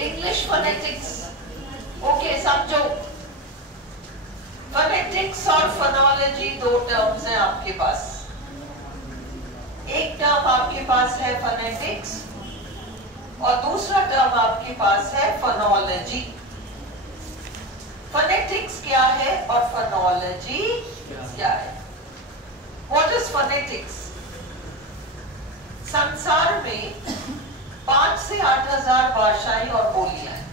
English phonetics. Okay, समझो, phonetics और phonology दो टर्म्स हैं आपके पास। एक टर्म आपके पास है फोनेटिक्स और दूसरा टर्म आपके पास है फोनोलॉजी। फोनेटिक्स क्या है और फोनोलॉजी क्या है? What is phonetics? संसार में 5 से 8,000 भाषाएं और बोलियां हैं।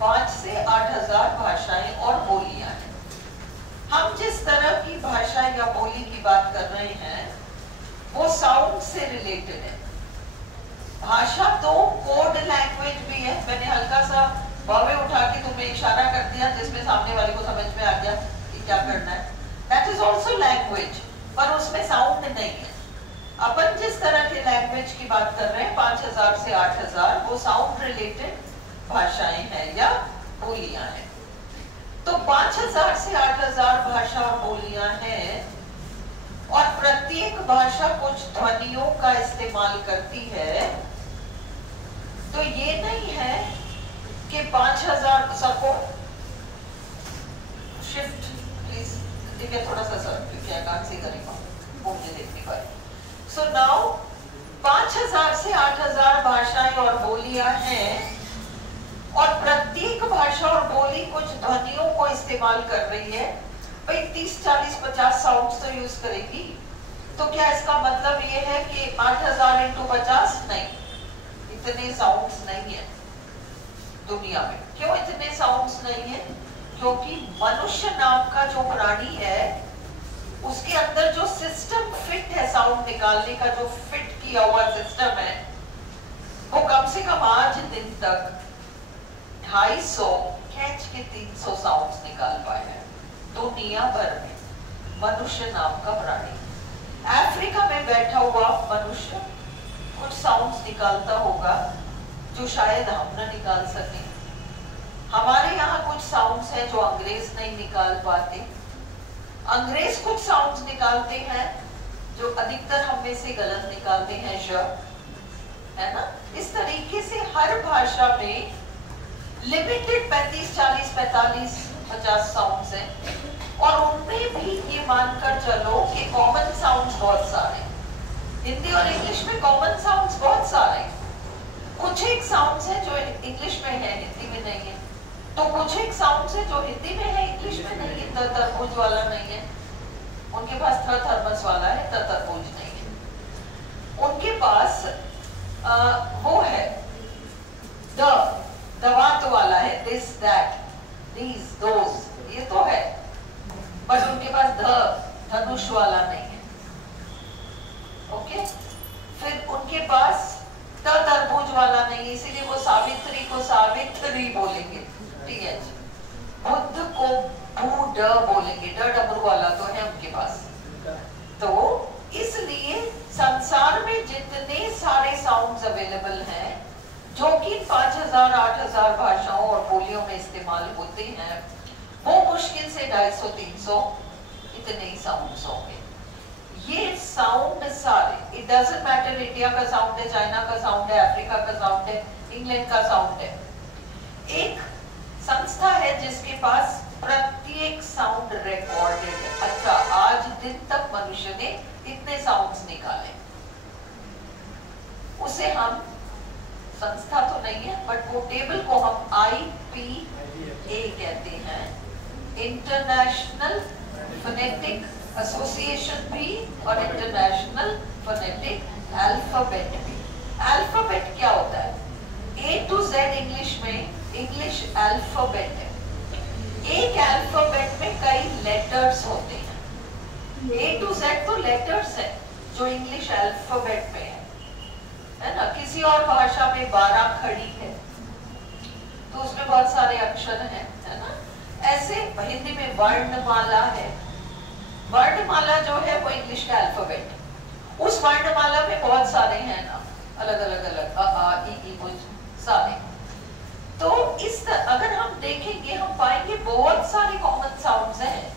5 से 8,000 भाषाएं और बोलियां हैं। हम जिस तरह की भाषा या बोली की बात कर रहे हैं वो साउंड से रिलेटेड है। भाषा तो कोड लैंग्वेज भी है। मैंने हल्का सा बावे उठा के तुम्हें इशारा कर दिया जिसमें सामने वाले को समझ में आ गया कि क्या करना है। दैट इज ऑल्सो लैंग्वेज, पर उसमें साउंड नहीं है। अपन जिस तरह के लैंग्वेज की बात कर रहे हैं 5,000 से 8,000, वो साउंड रिलेटेड भाषाएं हैं या बोलियां हैं। तो 5,000 से 8,000 भाषा और बोलियां हैं और प्रत्येक भाषा कुछ ध्वनियों का इस्तेमाल करती है। तो ये नहीं है कि 5,000 सबको शिफ्ट प्लीज, ठीक है, थोड़ा सा सर क्या काम से करेगा वो मुझे देखने पाए। सो नाउ 5,000 से 8,000 भाषाएं और बोलियां हैं और प्रत्येक भाषा और बोली कुछ ध्वनियों को इस्तेमाल कर रही है। भाई 30, 40, 50 साउंड्स तो यूज करेगी। तो क्या इसका मतलब ये है कि 8,000 इंटू 50? नहीं, इतने साउंड्स नहीं है दुनिया में। क्यों इतने साउंड्स नहीं है? क्योंकि मनुष्य नाम का जो प्राणी है उसके अंदर जो सिस्टम फिट है साउंड निकालने का, जो फिट किया हुआ सिस्टम है, वो कम से कम आज दिन तक 250 कैच के 300 साउंड्स निकाल पाए हैं दुनिया भर में। मनुष्य नाम का प्राणी अफ्रीका में बैठा हुआ मनुष्य कुछ साउंड्स निकालता होगा जो शायद हम न निकाल सके। हमारे यहाँ कुछ साउंड्स हैं जो अंग्रेज नहीं निकाल पाते। अंग्रेज कुछ साउंड्स निकालते हैं जो अधिकतर हम में से गलत निकालते हैं, है ना। इस तरीके से हर भाषा में लिमिटेड 35, 40, 45, 50 साउंड्स हैं और उनमें भी ये मानकर चलो कि कॉमन साउंड्स बहुत सारे। हिंदी और इंग्लिश में कॉमन साउंड्स बहुत सारे। कुछ एक साउंड्स हैं जो इंग्लिश में है हिंदी में नहीं है, तो कुछ एक साउंड्स हैं जो हिंदी में है इंग्लिश में नहीं है। तरबूज वाला नहीं है उनके पास, थर्मस वाला है, तरबूज नहीं है उनके पास। वो है दवात वाला है, दिस दैट दीज दोज, ये तो है, बट उनके पास धनुष वाला नहीं है। ओके, फिर उनके पास तरबूज वाला नहीं है, इसीलिए वो सावित्री को सावित्री बोलेंगे, ठीक है। बुद्ध को बूढ़ बोलेंगे, डबरू वाला तो है उनके पास। तो इसलिए संसार में जितने सारे साउंड्स अवेलेबल हैं जो कि 5,000, 8,000 भाषाओं और बोलियों में इस्तेमाल होते हैं, वो मुश्किल से 250, 300 इतने ही साउंड्स होंगे। ये साउंड सारे, इट डजंट मैटर इंडिया का साउंड है, चाइना का साउंड है, अफ्रीका का साउंड है, इंग्लैंड का साउंड है। एक संस्था है जिसके पास प्रत्येक साउंड रिकॉर्डेड है। अच्छा, आज दिन तक मनुष्य ने इतने साउंड्स निकाले, उसे हम, संस्था तो नहीं है बट वो टेबल को हम IPA कहते हैं, इंटरनेशनल फोनेटिक एसोसिएशन भी और इंटरनेशनल फोनेटिक अल्फाबेट भी। अल्फाबेट क्या होता है? A to Z इंग्लिश में इंग्लिश अल्फाबेट है। एक अल्फाबेट में कई लेटर्स होते हैं। A to Z तो लेटर्स है जो इंग्लिश अल्फाबेट में है ना। किसी और भाषा में 12 खड़ी है तो उसमें बहुत सारे अक्षर हैं, है ना। ऐसे हिंदी में वर्णमाला है। वर्णमाला जो है वो इंग्लिश का अल्फाबेट, उस वर्णमाला में बहुत सारे हैं ना, अलग अलग अलग अ आ ई कुछ सारे। तो इस अगर हम देखेंगे हम पाएंगे बहुत सारे कॉमन साउंड्स हैं।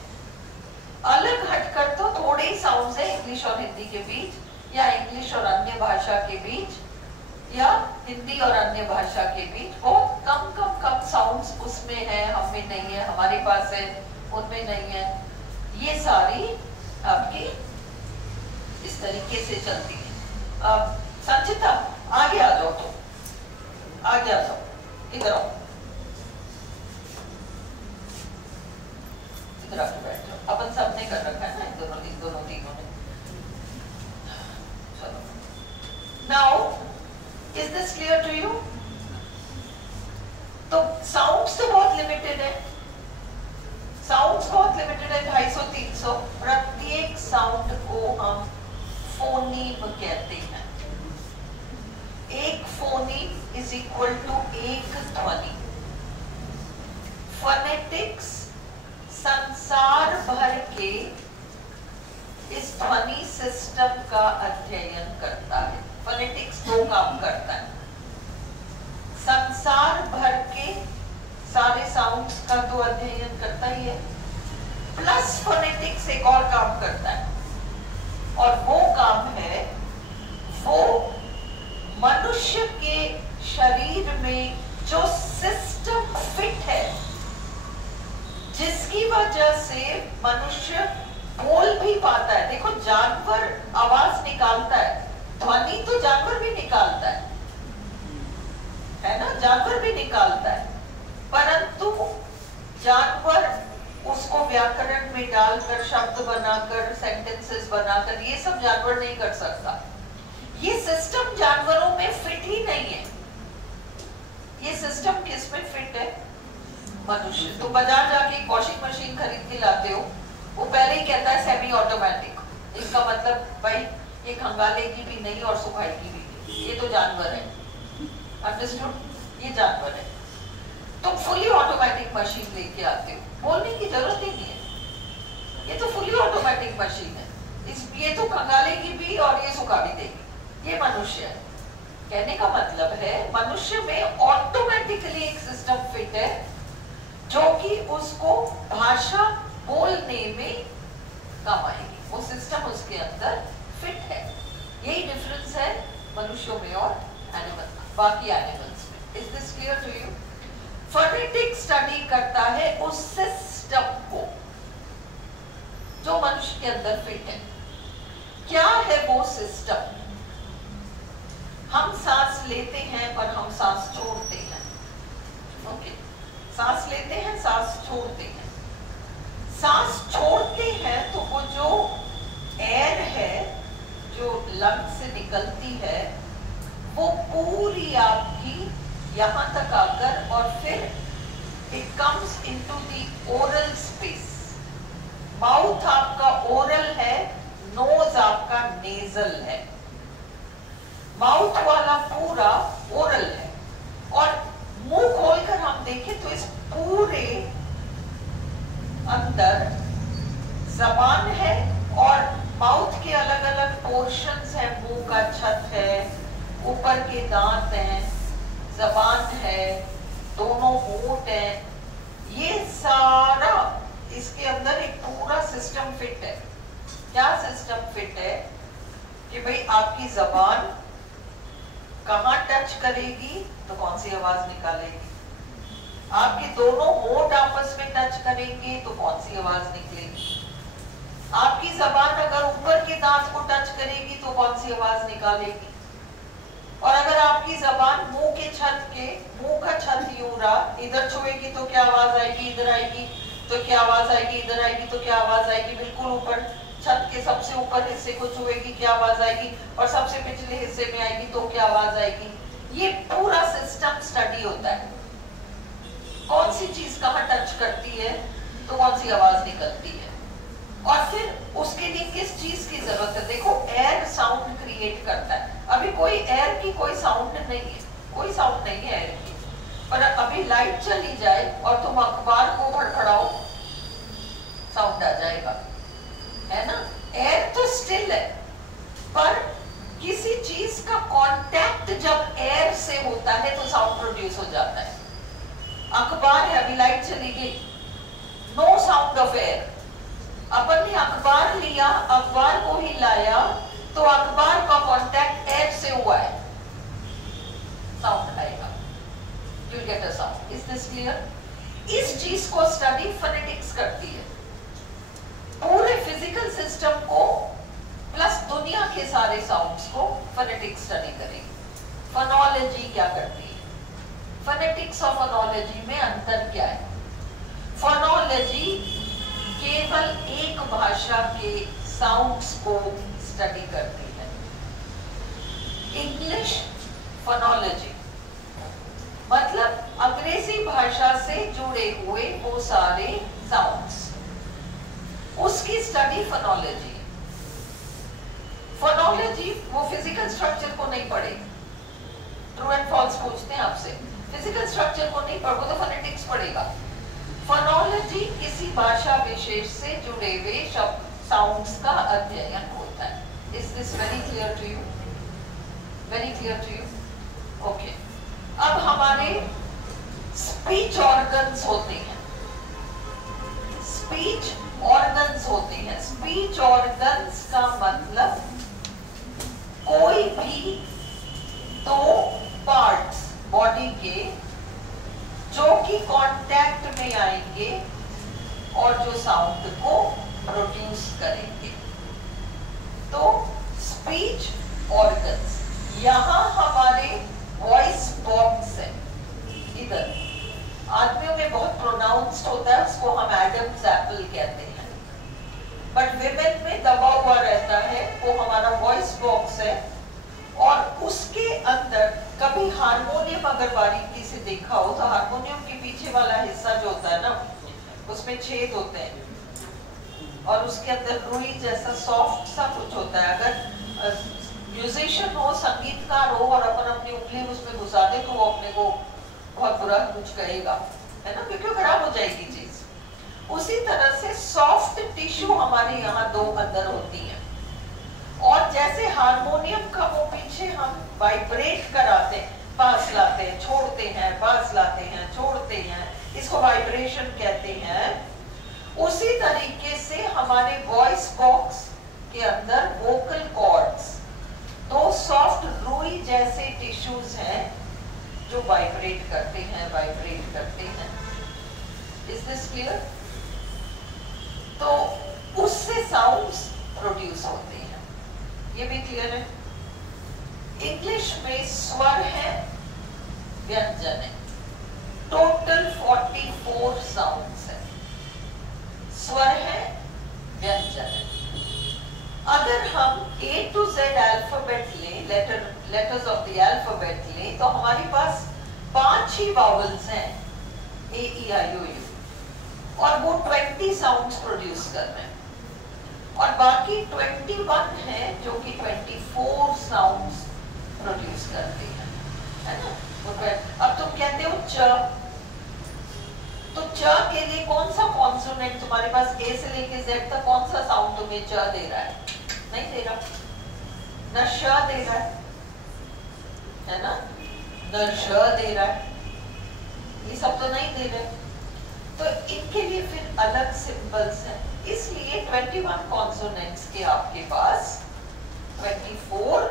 अलग हटकर तो थोड़े ही साउंड्स हैं इंग्लिश और हिंदी के बीच या इंग्लिश और अन्य भाषा के बीच या हिंदी और अन्य भाषा के बीच बहुत कम साउंड्स उसमें है, हमें नहीं है, हमारे पास है, उनमें नहीं है। ये सारी आपकी इस तरीके से चलती है। अब संचिता आगे आ जाओ, तो आगे आ जाओ, इधर आओ, इधर आके बैठ जाओ। अपन सबने कर रखा है ना, इन दोनों तीनों ने। चलो, now is this clear to you? तो साउंड्स तो बहुत लिमिटेड है, साउंड्स बहुत लिमिटेड है, 250-300। प्रत्येक साउंड को हम फोनीम कहते हैं। एक फोनीम इज इक्वल टू एक ध्वनि। फोनेटिक्स संसार भर के इस ध्वनि सिस्टम का अध्ययन करता है। फोनेटिक्स दो काम करता है, संसार भर के सारे साउंड्स का तो अध्ययन करता ही है, प्लस फोनेटिक्स एक और काम करता है, और वो काम है वो मनुष्य के शरीर में जो सिस्टम फिट है, जिसकी वजह से मनुष्य बोल भी पाता है। देखो, जानवर आवाज निकालता है, ध्वनि तो जानवर भी निकालता है ना, जानवर भी निकालता है, परंतु जानवर उसको व्याकरण में डालकर, शब्द बनाकर, सेंटेंसेस बनाकर, ये सब जानवर नहीं कर सकता। ये सिस्टम जानवरों में फिट ही नहीं है। ये सिस्टम किसमें फिट है? मनुष्य। तो बाजार जाके वॉशिंग मशीन खरीद के लाते हो, वो पहले ही कहता है सेमी ऑटोमेटिक। इसका मतलब भाई ये खंगालेगी भी नहीं और सुखाएगी भी नहीं, ये तो जानवर है। अंडरस्टूड? ये जानवर है। तुम फुली ऑटोमेटिक मशीन लेके आते हो, बोलने की जरूरत ही नहीं है, ये तो फुली ऑटोमेटिक मशीन है। ये तो खंगालेगी भी और ये सुखा भी देगी। ये मनुष्य है। कहने का मतलब है मनुष्य में ऑटोमेटिकली एक सिस्टम फिट है जो कि उसको भाषा बोलने में काम आएगी। वो सिस्टम उसके अंदर फिट है। यही डिफरेंस है मनुष्यों में और एनिमल, बाकी एनिमल्स में। Is this clear to you? Phonetic study करता है उस सिस्टम को जो मनुष्य के अंदर फिट है। क्या है वो सिस्टम? हम सांस लेते हैं पर हम सांस छोड़ते हैं। ओके, सांस लेते हैं, सांस छोड़ते हैं। सांस छोड़ते हैं तो वो जो एयर है जो लंग से निकलती है, वो पूरी आपकी यहां तक आकर और फिर it comes into the oral space. Mouth आपका ओरल है, नोज आपका नेजल है। माउथ वाला पूरा ओरल है, और मुंह खोलकर हम देखें तो इस पूरे अंदर जबान है, और माउथ के अलग अलग पोर्शंस हैं। मुंह का छत है, ऊपर के दांत हैं, जबान है, दोनों होंठ हैं। ये सारा इसके अंदर एक पूरा सिस्टम फिट है। क्या सिस्टम फिट है? कि भाई आपकी जबान कहां टच करेगी तो कौन सी आवाज निकालेगी, आपके दोनों होंठ आपस में टच करेंगे तो कौन सी आवाज निकलेगी, आपकी जबान अगर ऊपर के दांत को टच करेगी तो कौन सी आवाज निकालेगी, और अगर आपकी जबान मुंह के छत के, मुंह का छत यूं रहा, इधर छुएगी तो क्या आवाज आएगी, इधर आएगी तो क्या आवाज आएगी, इधर आएगी तो क्या आवाज आएगी, बिल्कुल ऊपर छत के सबसे ऊपर हिस्से को छुएगी क्या आवाज आएगी, और सबसे पिछले हिस्से में आएगी तो क्या आवाज आएगी। ये पूरा सिस्टम स्टडी होता है। कौन सी चीज कहां टच करती है तो कौन सी आवाज निकलती है, और फिर उसके लिए किस चीज की जरूरत है। देखो, एयर साउंड क्रिएट करता है। अभी कोई एयर की कोई साउंड नहीं है, कोई साउंड नहीं है एयर की, पर अभी लाइट चली जाए और तुम अखबार को खड़खड़ाओ, साउंड आ जाएगा, है ना। एयर तो स्टिल है, पर किसी चीज का कांटेक्ट जब एयर से होता है तो साउंड प्रोड्यूस हो जाता है। अखबार है, अभी लाइट चली गई, नो साउंड ऑफ एयर। अपन ने अखबार लिया, अखबार को ही लाया, तो अखबार का कांटेक्ट एयर से हुआ है, साउंड आएगा, you will get a sound. Is this clear? इस चीज को स्टडी फोनेटिक्स करती है, पूरे फिजिकल सिस्टम को प्लस दुनिया के सारे साउंड्स को फोनेटिक्स स्टडी करेगी। फोनोलॉजी क्या करती है? फोनेटिक्स और फोनोलॉजी में अंतर क्या है? फोनोलॉजी केवल एक भाषा के साउंड्स को स्टडी करती है। इंग्लिश फोनोलॉजी मतलब अंग्रेजी भाषा से जुड़े हुए वो सारे साउंड्स, उसकी स्टडी फोनोलॉजी। फोनोलॉजी वो फिजिकल स्ट्रक्चर को नहीं पढ़ेगी। ट्रू एंड फॉल्स पूछते हैं आपसे, फिजिकल स्ट्रक्चर को नहीं पढ़ो तो फोनेटिक्स पढ़ेगा। फोनोलॉजी किसी भाषा विशेष से जुड़े हुए शब्द साउंड्स का अध्ययन होता है। Is this very clear to you? Very clear to you? Okay. अब हमारे स्पीच ऑर्गन्स होते हैं, स्पीच ऑर्गन्स होते हैं। स्पीच ऑर्गन्स का मतलब कोई भी दो पार्ट्स बॉडी के जो कि कांटेक्ट में आएंगे और जो साउंड को प्रोड्यूस करेंगे, तो स्पीच ऑर्गन्स। यहाँ हमारे वॉइस बॉक्स है, इधर आदमियों में बहुत प्रोनाउंस्ड होता है, उसको हम एडम्स एप्पल कहते हैं, बट विमेन में दबा हुआ रहता है, वो हमारा वॉइस बॉक्स है। और उसके अंदर कभी हारमोनियम अगर बारीकी से देखा हो तो हारमोनियम के पीछे वाला हिस्सा जो होता है ना, उसमें छेद होते हैं और उसके अंदर रुई जैसा सॉफ्ट सा कुछ होता है। अगर म्यूजिशियन हो, संगीतकार हो और अपन अपनी उंगली उसमें घुसा दे तो वो अपने को बहुत बुरा कुछ कहेगा, है ना, क्योंकि खराब हो जाएगी चीज। उसी तरह से सॉफ्ट टिश्यू हमारे यहाँ दो अंदर होती है, और जैसे हारमोनियम का वो पीछे हम वाइब्रेट कराते हैं, पास लाते हैं छोड़ते हैं, पास लाते हैं छोड़ते हैं, इसको वाइब्रेशन कहते हैं। उसी तरीके से हमारे वॉइस बॉक्स के अंदर वोकल कॉर्ड्स दो सॉफ्ट रुई जैसे टिश्यूज हैं जो वाइब्रेट करते हैं, वाइब्रेट करते हैं। Is this clear? तो उससे साउंड्स प्रोड्यूस होते हैं, ये भी क्लियर है? इंग्लिश में स्वर है, व्यंजन है, टोटल 44 साउंड्स है। स्वर है, व्यंजन है। अगर हम A to Z अल्फाबेट लें, लेटर्स ऑफ द अल्फाबेट लें, तो हमारे पास 5 ही वावल्स हैं, A E I O U, और वो 20 साउंड्स प्रोड्यूस कर रहे हैं, और बाकी 21 हैं जो कि 24 साउंड्स प्रोड्यूस करते हैं, है ना? अब तुम कहते हो च, तो च के लिए कौन सा कॉन्सोनेंट तुम्हारे पास A से लेके Z तक कौन सा साउंड तुम्हें च दे रहा है? नहीं दे रहा। न श दे रहा है ना, न श दे रहा है, ये सब तो नहीं दे रहे। तो इनके लिए फिर अलग सिंबल्स हैं, इसलिए 21 कॉन्सोनेंट्स के आपके पास 24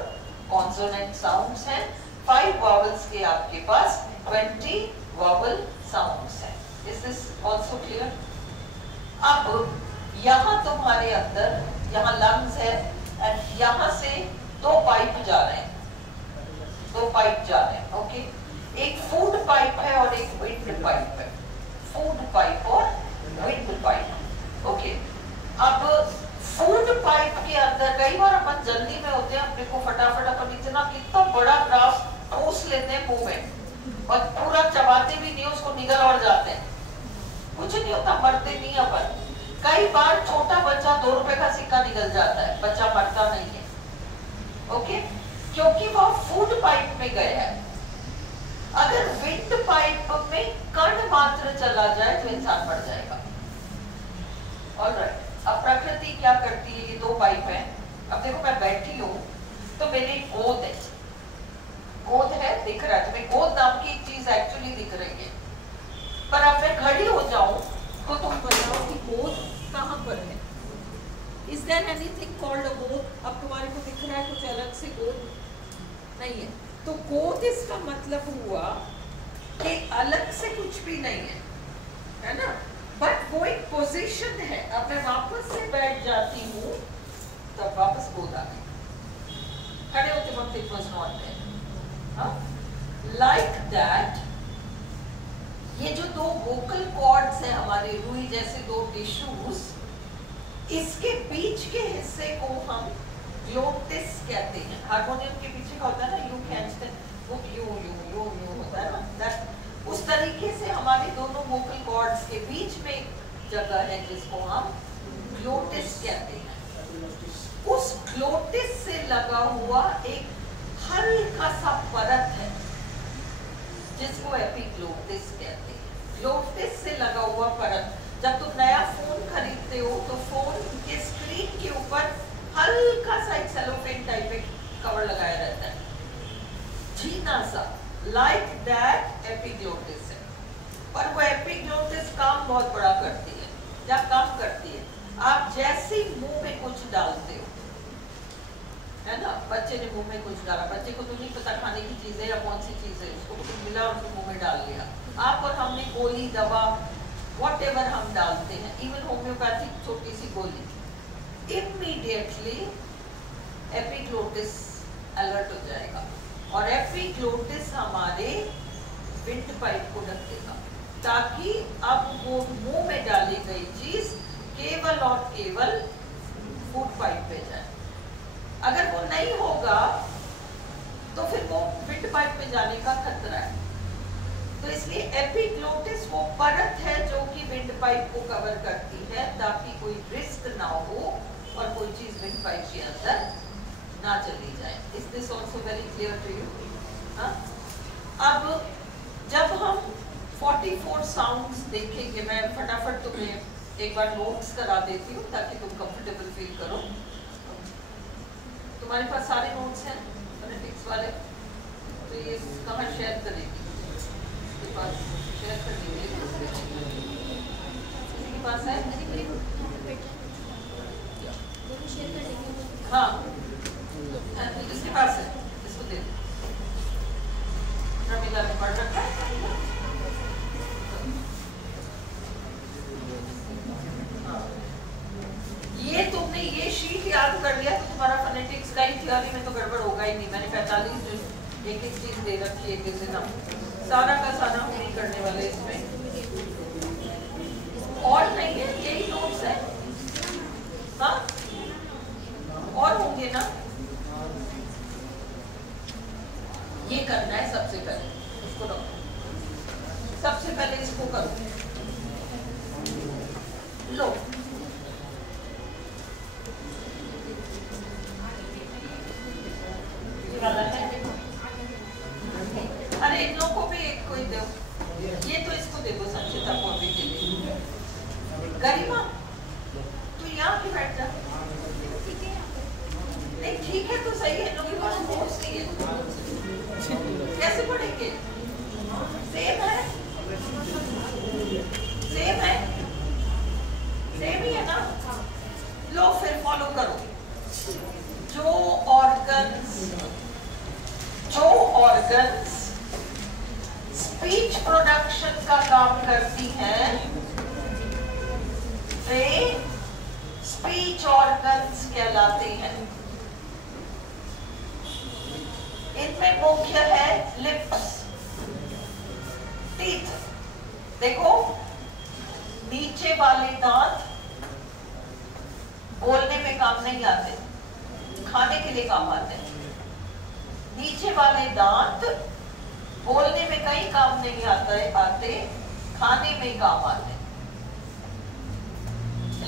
कॉन्सोनेंट साउंड्स हैं, 5 वावल्स के आपके पास 20 वावल साउंड्स हैं। Is this also clear? अब यहाँ तुम्हारे अंदर यहाँ लंग्स है, एंड यहाँ से 2 पाइप जा रहे हैं, 2 पाइप जा रहे हैं, ओके? एक फूड पाइप है और एक विंड पाइप है, फूड पाइप और विंड पाइप, ओके? अब फूड पाइप के अंदर कई बार अपन जल्दी में होते हैं, अपने को फटाफट अपन इतना कितना बड़ा ग्रास ठूस लेते हैं मुंह में और पूरा चबाते भी नहीं, उसको निगल और जाते हैं, कुछ नहीं होता, मरते नहीं अपन। कई बार छोटा बच्चा 2 रुपए का सिक्का निकल जाता है, बच्चा मरता नहीं है, ओके? क्योंकि वह फूड पाइप में गया है। अगर विंड पाइप में कण मात्र चला जाए तो इंसान मर जाएगा। ऑलराइट, अब प्रकृति क्या करती है? ये 2 पाइप है। अब देखो मैं बैठी हूँ तो मेरी गोद है, गोद है, दिख रहा है तुम्हें? गोद नाम की एक चीज एक्चुअली दिख रही है, पर अब मैं खड़ी हो जाऊं तो तुम बताओ कि गोद कहाँ पर है? Is there anything called a गोद? अब तुम्हारे को दिख रहा है कुछ अलग से गोद नहीं है, तो कोदिस का मतलब हुआ कि अलग से कुछ भी नहीं है ना, बट वो एक पोजीशन है। अब मैं वापस से बैठ जाती हूँ तब वापस बोल आ गई, खड़े होते वक्त it was not there. Like that, ये जो दो वोकल कॉर्ड्स हैं हमारे रुई जैसे दो टिश्यूज, इसके बीच के हिस्से को हम ग्लोटिस कहते हैं। हार्मोनियम के पीछे का होता है ना, यू खींचते हैं वो यू यू यू यू होता है ना, दैट उस तरीके से हमारे दोनों वोकल कॉर्ड्स के बीच में एक जगह है जिसको हम ग्लोटिस कहते हैं। उस ग्लोटिस से लगा हुआ एक हल्का सा परत है जिसको एपिग्लोटिस कहते हैं। ग्लोटिस से लगा हुआ परत, जब तुम नया फोन खरीदते हो तो फोन के स्क्रीन के ऊपर हल्का सा एक सेलोफेन टाइप एक कवर लगाया रहता है, छीना सा, लाइक दैट एपिग्लोटिस है। पर वो एपिग्लोटिस काम बहुत बड़ा करती है। क्या काम करती है? आप जैसे ही मुंह में कुछ डालते हो, है ना, बच्चे ने मुंह में कुछ डाला, बच्चे को तो नहीं पता खाने की चीज है या कौन सी चीज है, उसको कुछ मिला और उसको मुंह में डाल लिया। आप और हमने गोली, दवा, व्हाटएवर हम डालते हैं, इवन होम्योपैथिक छोटी सी गोली, इमीडिएटली एपिग्लोटिस अलर्ट हो जाएगा और एपिग्लोटिस हमारे विंड पाइप को ढक देगा, ताकि अब वो मुंह में डाली गई चीज केवल और केवल फूड पाइप पे जाए। अगर वो नहीं होगा तो फिर वो विंड पाइप पे जाने का खतरा है। तो इसलिए एपिग्लोटिस वो परत है जो कि विंड पाइप को कवर करती है, ताकि कोई रिस्क ना हो और कोई चीज विंड पाइप के अंदर ना चली जाए। Is this also very clear to you? अब जब हम 44 साउंड्स देखेंगे, मैं फटाफट तुम्हें एक बार नोट्स करा देती हूँ ताकि तुम कंफर्टेबल फील करो। तुम्हारे पास सारे नोट्स हैं फोनेटिक्स वाले, तो ये कहाँ शेयर करेगी? के पास शेयर कर दीजिए, किसी के पास है? हाँ, जिसके पास है इसको दे दो। रमीला ने पढ़ रखा है। ये तुमने ये शीट याद कर लिया तो तुम्हारा फोनेटिक्स का ही थ्योरी में तो गड़बड़ होगा ही नहीं। मैंने 45 दिन एक एक चीज दे रखी है, किसी ना सारा का सारा हम नहीं करने वाले इसमें, और नहीं है, यही नोट्स है। हाँ, और होंगे ना, ये करना है सबसे पहले, इसको रखो, सबसे पहले इसको करो। लो, वाला है। अरे इन लोगों को भी एक कोई दो, ये तो इसको दे दो संचिता को अभी के लिए। गरिमा तू यहाँ पे बैठ जा। नहीं ठीक है तो सही है, इन लोगों के पास नोट्स नहीं है, कैसे पढ़ेंगे? सेम है, सेम है, सेम ही है ना। लो फिर फॉलो करो। जो ऑर्गन्स स्पीच प्रोडक्शन का काम करती हैं वे स्पीच ऑर्गन्स कहलाते हैं। इनमें मुख्य है लिप्स, टीथ। देखो, नीचे वाले दांत बोलने में काम नहीं आते, खाने के लिए काम आते हैं। नीचे वाले दांत बोलने में कहीं काम नहीं आते, खाने में काम आते।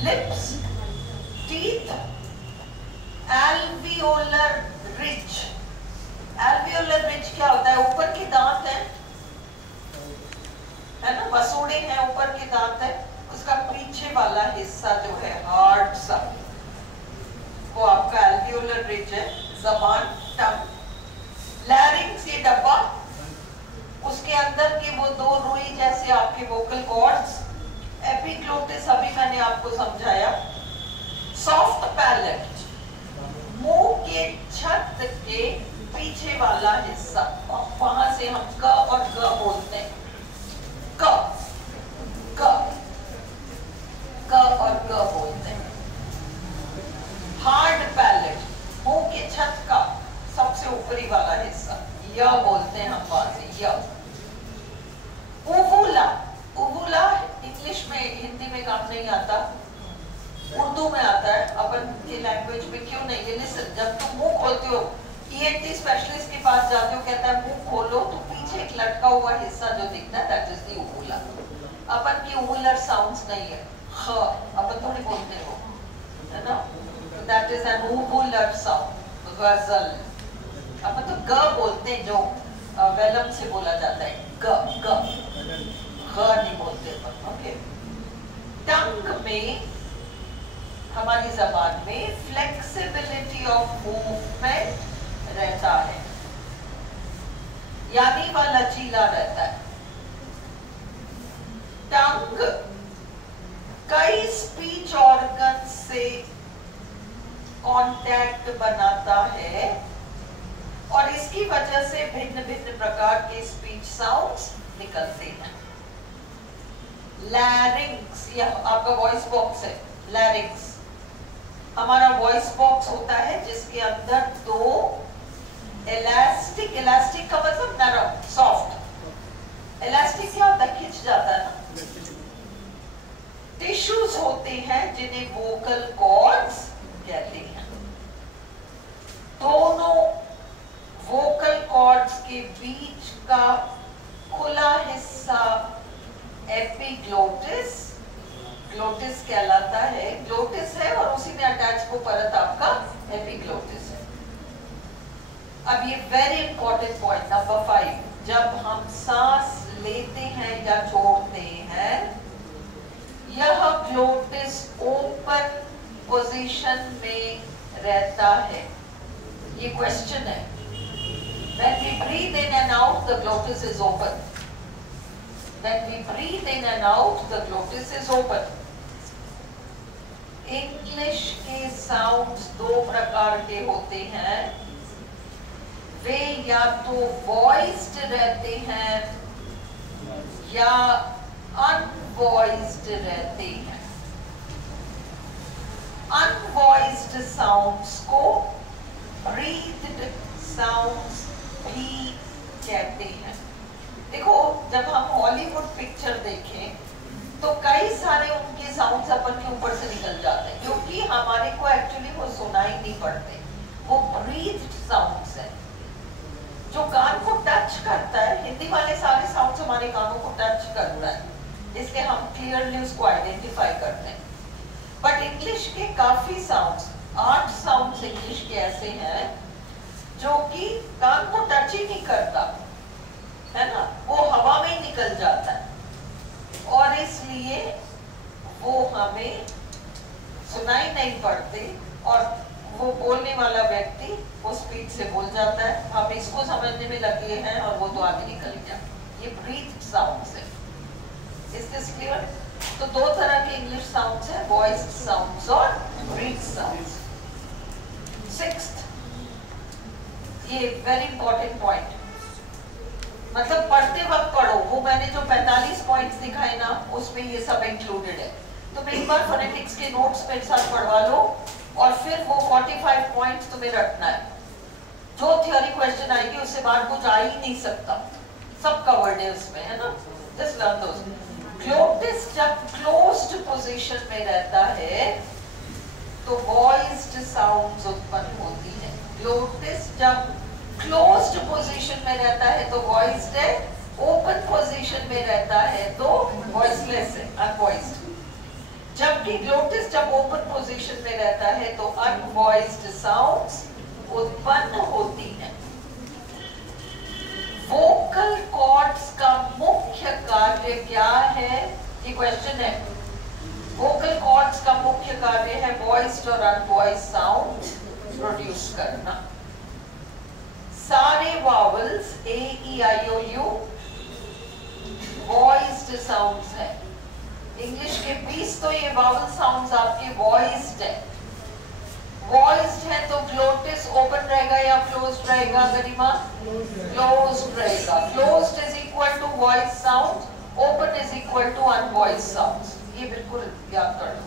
Lips, teeth, alveolar ridge. Alveolar ridge क्या होता है? ऊपर के दांत है ना, मसूड़े हैं, ऊपर के दांत है, उसका पीछे वाला हिस्सा जो है हार्ड सा, वो आपका एल्वियोलर रिज है। जबान, टंग, लैरिंग्स ये डब्बा, उसके अंदर के वो दो रुई जैसे आपके वोकल कॉर्ड्स, एपिग्लोटिस अभी मैंने आपको समझाया। सॉफ्ट पैलेट, मुंह के छत के पीछे वाला हिस्सा, वहां से हम क और ग बोलते हैं। क क क और ग बोलते हैं। हार्ड पैलेट, मुंह के छत का सबसे ऊपरी वाला हिस्सा, य बोलते हैं हम वहां से, य। उवुला, उवुला इंग्लिश में, हिंदी में काम नहीं आता, उर्दू में आता है। अपन की लैंग्वेज में क्यों नहीं? ये लिसन, जब तुम मुंह खोलते हो, ENT स्पेशलिस्ट के पास जाते हो, कहता है मुंह खोलो, तो पीछे एक लटका हुआ हिस्सा जो दिखता है, दैट इज द उवुला। अपन की उवुलर साउंड्स नहीं है, ख अपन थोड़ी बोलते हो, है ना? दैट इज एन उवुलर साउंड, गजल। अपन तो ग बोलते हैं, जो वेलम से बोला जाता है, ग ग, ग नहीं बोलते अपन। ओके, टंग में, हमारी जबान में फ्लेक्सिबिलिटी ऑफ मूवमेंट रहता है, यानी वह लचीला रहता है। टंग कई स्पीच ऑर्गन से कांटेक्ट बनाता है और इसकी वजह से भिन्न भिन्न प्रकार के स्पीच साउंड्स निकलते हैं। लैरिंग्स, यह आपका वॉइस बॉक्स है। लैरिंग्स हमारा वॉइस बॉक्स होता है जिसके अंदर दो इलास्टिक, इलास्टिक का मतलब नरम, सॉफ्ट। इलास्टिक क्या होता है? खिंच जाता है ना। टिश्यूज होते हैं जिन्हें वोकल कॉर्ड्स कहते हैं। दोनों वोकल कॉर्ड्स के बीच का खुला हिस्सा एपिग्लोटिस, ग्लोटिस कहलाता है। ग्लोटिस है और उसी में अटैच वो परत आपका एपिग्लोटिस है। अब ये वेरी इंपॉर्टेंट पॉइंट नंबर 5, जब हम सांस लेते हैं या छोड़ते हैं, यह ग्लोटिस ओपन पोजीशन में रहता है। ये क्वेश्चन है। When we breathe in and out, the glottis is open. When we breathe in and out, the glottis is open. English के साउंड्स दो प्रकार के होते हैं। वे या तो वॉइस्ड रहते हैं या अनवॉइस्ड रहते हैं। अनवॉइस्ड साउंड्स को ब्रीथ्ड साउंड्स भी कहते हैं। देखो, जब हम हॉलीवुड पिक्चर देखें तो कई सारे उनके साउंड्स अपन के ऊपर से निकल जाते हैं, क्योंकि हमारे को एक्चुअली वो सुनाई नहीं पड़ते। वो ब्रीथ्ड साउंड्स हैं जो कान को टच करता है। हिंदी वाले सारे साउंड्स हमारे कानों को टच करता है, इसलिए हम क्लियरली उसको आइडेंटिफाई करते हैं। बट इंग्लिश के काफी साउंड्स, 8 साउंड्स इंग्लिश के ऐसे हैं जो कि कान को टच ही नहीं करता, है ना, वो हवा में ही निकल जाता है और इसलिए वो हमें सुनाई नहीं पड़ते और वो बोलने वाला व्यक्ति वो स्पीड से बोल जाता है, हम इसको समझने में लगे हैं और वो तो आगे निकल गया। ये ब्रीथ साउंड्स है। Is this clear? तो दो तरह के इंग्लिश साउंड्स हैं, वॉइस साउंड्स और ब्रीथ साउंड्स। 6th, ये वेरी इंपॉर्टेंट पॉइंट, मतलब पढ़ते वक्त पढ़ो। वो मैंने जो 45 पॉइंट्स दिखाए ना, उसमें ये सब इंक्लूडेड है। तो एक बार फोनेटिक्स के नोट्स मेरे साथ पढ़वा लो और फिर वो 45 पॉइंट्स तुम्हें रखना है। जो थ्योरी क्वेश्चन आएगी उससे बाहर कुछ आ ही नहीं सकता, सब कवर्ड है उसमें, है ना। जस्ट लर्न दोस। ग्लोटिस जब क्लोज्ड पोजीशन में रहता है तो वॉइस्ड साउंड्स उत्पन्न होती है। ग्लोटिस जब क्लोज्ड पोजीशन में रहता है तो वॉइस्ड है, ओपन पोजीशन में रहता है तो वॉइसलेस है, अनवॉइस्ड। जबकि ग्लोटिस जब ओपन पोजीशन में रहता है तो अनवॉइस्ड साउंड्स उत्पन्न होती हैं। वोकल कॉर्ड्स का मुख्य कार्य क्या है? ये क्वेश्चन है। वोकल कॉर्ड्स का मुख्य कार्य है वॉइस्ड और अनवॉइस्ड साउंड प्रोड्यूस करना। सारे vowels A, E, I, O, U voiced sounds है। इंग्लिश के 20 तो ये वावल साउंड्स आपके वॉइस्ड है। वॉइस्ड है तो ग्लोटिस ओपन रहेगा या क्लोज्ड रहेगा गरिमा? क्लोज्ड रहेगा। Closed is equal to voice sound, open is equal to unvoiced sounds. ये बिल्कुल याद कर लो।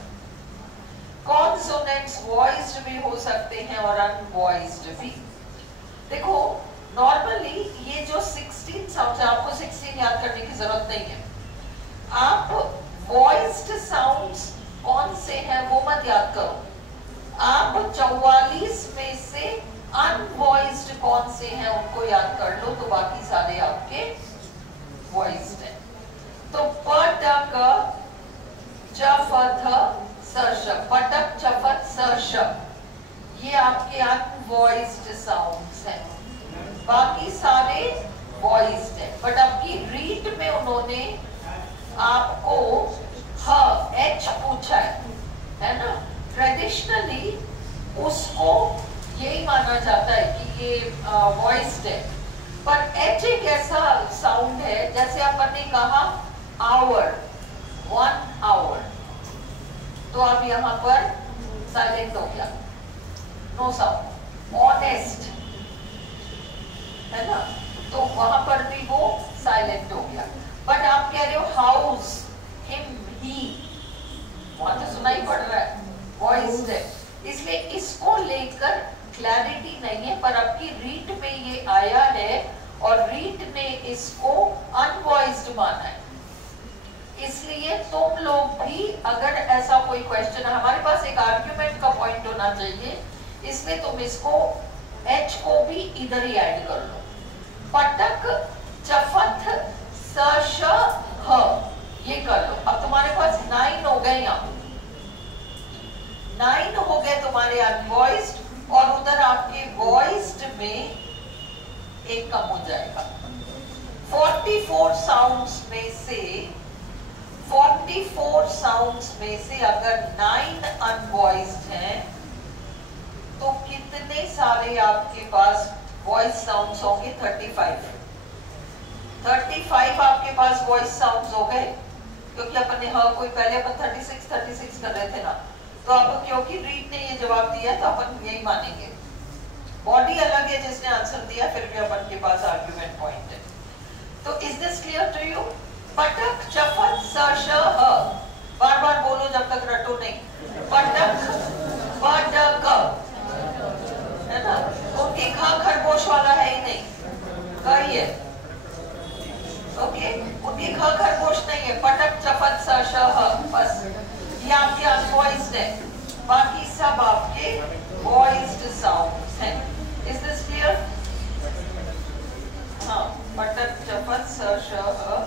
कॉन्सोनेंट्स वॉइस्ड भी हो सकते हैं और अनवॉइस्ड भी। देखो नॉर्मली ये जो 16 साउंड्स है, आपको 16 याद करने की जरूरत नहीं है। आप वॉइस्ड साउंड्स कौन से हैं वो मत याद करो, आप 44 में से अनवॉइस्ड कौन से हैं उनको याद कर लो, तो बाकी सारे आपके वॉइस्ड हैं। तो पटक चफथ सर्ष, पटक चफथ सर्ष, ये आपके अनवॉइस्ड साउंड्स हैं, बाकी सारे वॉइस्ड हैं। बट आपकी रीड में उन्होंने आपको ह एच पूछा है ना? ट्रेडिशनली उसको यही माना जाता है कि ये वॉइस्ड है, पर एच एक ऐसा साउंड है, जैसे अपन ने कहा आवर, 1 आवर, तो अब यहां पर साइलेंट हो गया, नो साउंड। ऑनेस्ट है ना, तो वहां पर भी वो साइलेंट हो गया। बट आप कह रहे हो हाउस, हिम, ही, वहां तो सुनाई पड़ रहा है, वॉइस्ड है, इसलिए इसको लेकर क्लैरिटी नहीं है, पर आपकी रीड में ये आया है और रीड ने इसको अनवॉइस्ड माना है। इसलिए तुम लोग भी अगर ऐसा कोई क्वेश्चन है, हमारे पास एक आर्ग्यूमेंट का पॉइंट होना चाहिए, इसलिए तुम इसको एच को भी इधर ही ऐड कर लो। पटक चफथ सर्ष ह, ये कर लो। अब तुम्हारे पास 9 हो गए, यहाँ 9 हो गए तुम्हारे अनवॉइस्ड, और उधर आपके वॉइस्ड में एक कम हो जाएगा। 44 साउंड्स में से 44 साउंड्स में से अगर 9 अनवॉइस्ड हैं, तो कितने सारे आपके पास वॉइस साउंड्स होंगे? 35। 35 आपके पास वॉइस साउंड्स हो गए, क्योंकि अपन ने हाँ कोई पहले अपन 36 कर रहे थे ना, तो अब क्योंकि रीड ने ये जवाब दिया है तो अपन यही मानेंगे। बॉडी अलग है जिसने आंसर दिया, फिर भी अपन के पास आर्ग्यूमेंट पॉइंट है। तो is this clear to you? पटक चफथ सर्ष ह, बार बार बोलो जब तक रटो नहीं। पटक पटक, है ना? ओके, खा खरगोश वाला है ही नहीं, कही है। ओके, उनकी ख खरगोश नहीं है। पटक चफथ सर्ष ह, बस ये आपके अनवॉइस्ड है, बाकी सब आपके वॉइस्ड साउंड्स हैं। Is this clear? हाँ, पटक चफथ सर्ष ह,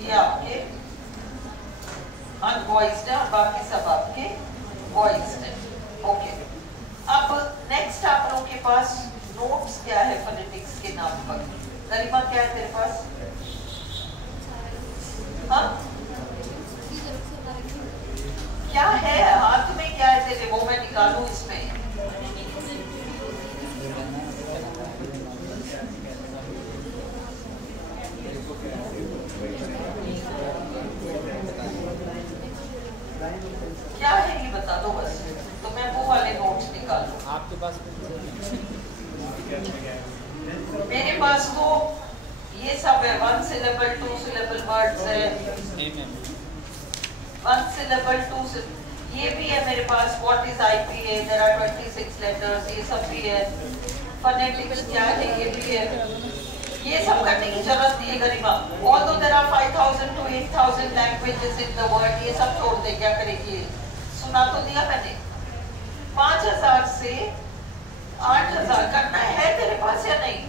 ये आपके अनवॉइस्ड है और बाकी सब आपके वॉइस्ड है। ओके, अब नेक्स्ट आप लोगों के पास नोट्स क्या है फोनेटिक्स के नाम पर? गरिमा क्या है तेरे पास? हाँ, क्या है हाथ में? क्या है तेरे? वो मैं निकालूं इसमें? क्या है ये बता दो बस, तो मैं वो वाले नोट्स निकालूं। आपके पास मेरे पास तो ये सब है, 1 syllable 2 syllable वर्ड्स है, 1 syllable 2 syllable, ये भी है मेरे पास। What is IPA, there are 26 letters, ये सब भी है। फोनेटिक्स क्या है, ये भी है। ये सब करने की जरूरत नहीं है Garima. Although there are 5000 to 8000 languages in the world, ये सब छोड़ दे, क्या करेगी? सुना तो दिया मैंने। 5000 से 8000 करना है तेरे पास या नहीं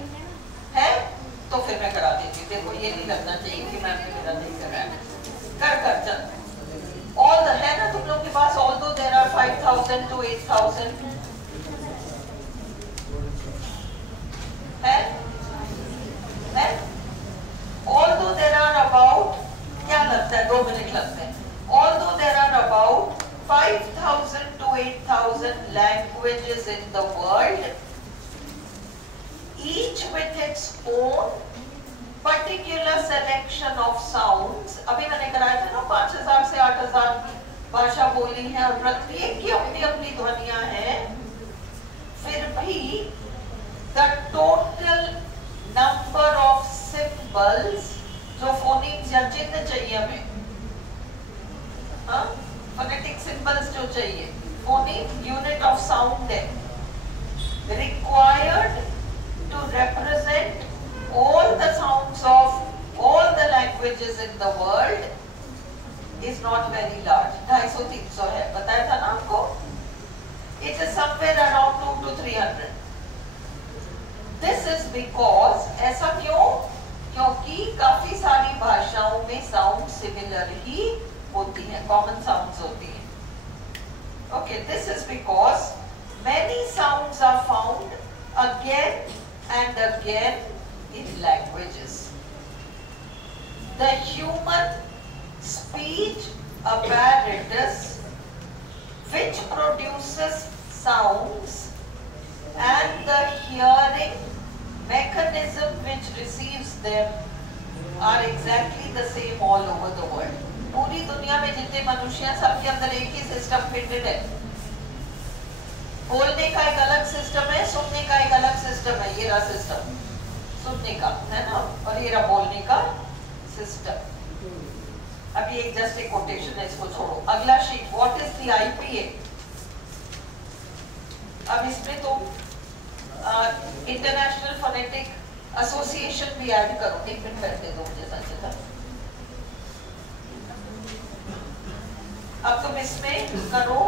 है? तो फिर मैं करा देती हूँ। देखो ये नहीं लगना चाहिए कि मैंने मेरा नहीं कराया। कर चल। ऑल द है ना तुम लोग के पास? ऑल्दो देयर आर 5000 to 8000 है? Although there are about, क्या लगता है 2 मिनट लगते हैं, although there are about 5000 to 8000 languages in the world, each with its own particular selection of sounds. अभी मैंने कराया था ना 5000 से 8000 भाषा बोली है और प्रत्येक की अपनी अपनी ध्वनियां हैं, फिर भी the total number of symbols जो फोनीम्स या चिन्ह चाहिए हमें, फोनेटिक सिंबल्स जो चाहिए, फोनीम यूनिट ऑफ साउंड है, required to represent all the sounds of all the languages in the world is not very large. 250-300 है, बताया था ना आपको. It is somewhere around 2 to 300. This is because, ऐसा क्यों? क्योंकि काफी सारी भाषाओं में साउंड सिमिलर ही होती है, कॉमन साउंड्स होती हैं. Okay, this is because many sounds are found again and again in languages. The human speech apparatus, which produces sounds, and the hearing mechanism which receives them are exactly the same all over the world. पूरी दुनिया में जितने मनुष्य हैं सबके अंदर एक ही system fitted है. बोलने का एक अलग सिस्टम है, सुनने का एक अलग सिस्टम है. ये रहा सिस्टम सुनने का, है ना, और ये रहा बोलने का सिस्टम. अभी एक जस्ट एक कोटेशन है, इसको छोड़ो. अगला sheet, what is the IPA. अब इसमें तो इंटरनेशनल फोनेटिक एसोसिएशन भी ऐड करो. एक मिनट बैठने दो मुझे संचिता. अब तुम इसमें करो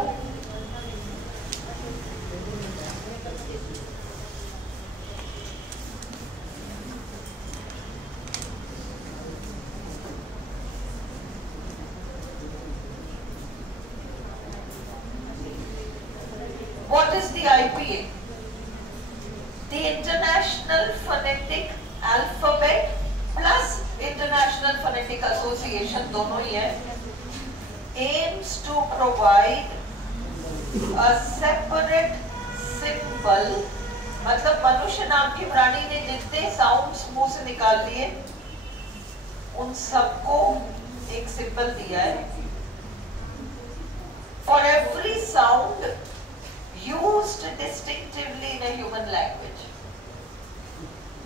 what is the IPA? The International Phonetic Alphabet plus International Phonetic Association, दोनों ही है, aims to provide a separate symbol. मतलब मनुष्य नाम की प्राणी ने जितने साउंड्स मुंह से निकाल लिए उन सबको एक सिंबल दिया है. For every sound used distinctively in a human language.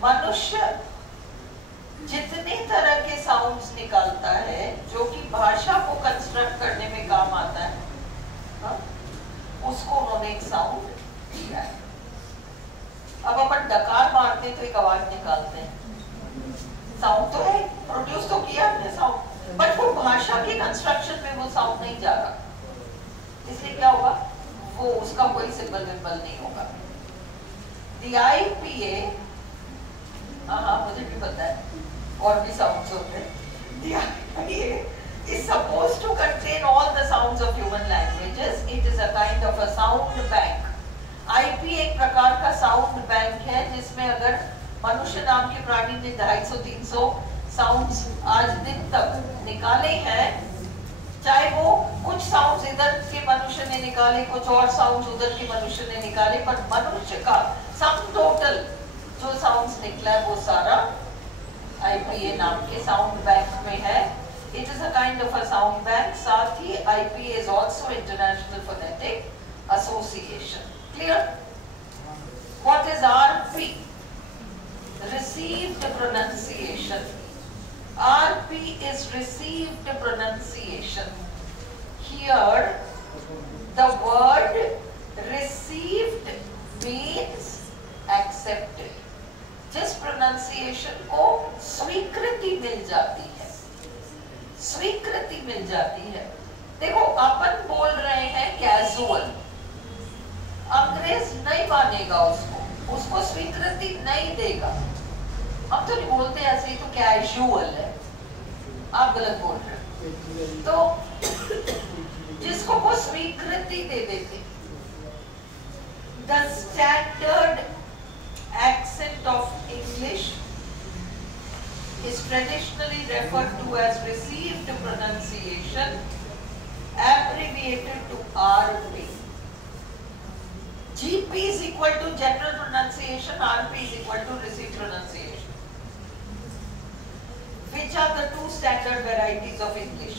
मनुष्य जितने तरह के साउंड्स निकालता है जो कि भाषा को कंस्ट्रक्ट करने में काम आता है, उसको उन्होंने एक साउंड दिया है. अब अपन डकार मारते तो एक आवाज निकालते हैं, साउंड तो है, प्रोड्यूस तो किया हमने साउंड, बट वो भाषा के कंस्ट्रक्शन में वो साउंड नहीं जा रहा. इसलिए क्या होगा, वो उसका कोई सिंबल विंबल नहीं होगा. The IPA, हाँ मुझे भी पता है, और भी साउंड्स होते हैं. The IPA is supposed to contain all the sounds of human languages. It is a kind of a sound bank. IPA एक प्रकार का साउंड बैंक है जिसमें अगर मनुष्य नाम के प्राणी ने 250-300 साउंड्स आज दिन तक निकाले हैं, चाहे वो कुछ साउंड्स इधर के मनुष्य ने निकाले, कुछ और साउंड्स उधर के मनुष्य ने निकाले, पर मनुष्य का सम टोटल जो साउंड्स निकला है वो सारा आईपीए नाम के साउंड बैंक में है. It is a kind of a sound bank. साथ ही IPA is also international phonetic association. Clear? What is RP? Received pronunciation. RP is received pronunciation. Here the word received means accepted. जिस pronunciation को स्वीकृति मिल जाती है, स्वीकृति मिल जाती है. देखो अपन बोल रहे हैं कैजुअल, अंग्रेज नहीं मानेगा उसको, उसको स्वीकृति नहीं देगा. हम तो नहीं बोलते ऐसे ही, तो कैजुअल है, आप गलत बोल रहे हैं. तो जिसको वो स्वीकृति दे देते. The standard accent of English is traditionally referred to as received pronunciation, abbreviated to RP. GP is equal to general pronunciation, RP is equal to received pronunciation. Which are the two standard varieties of English?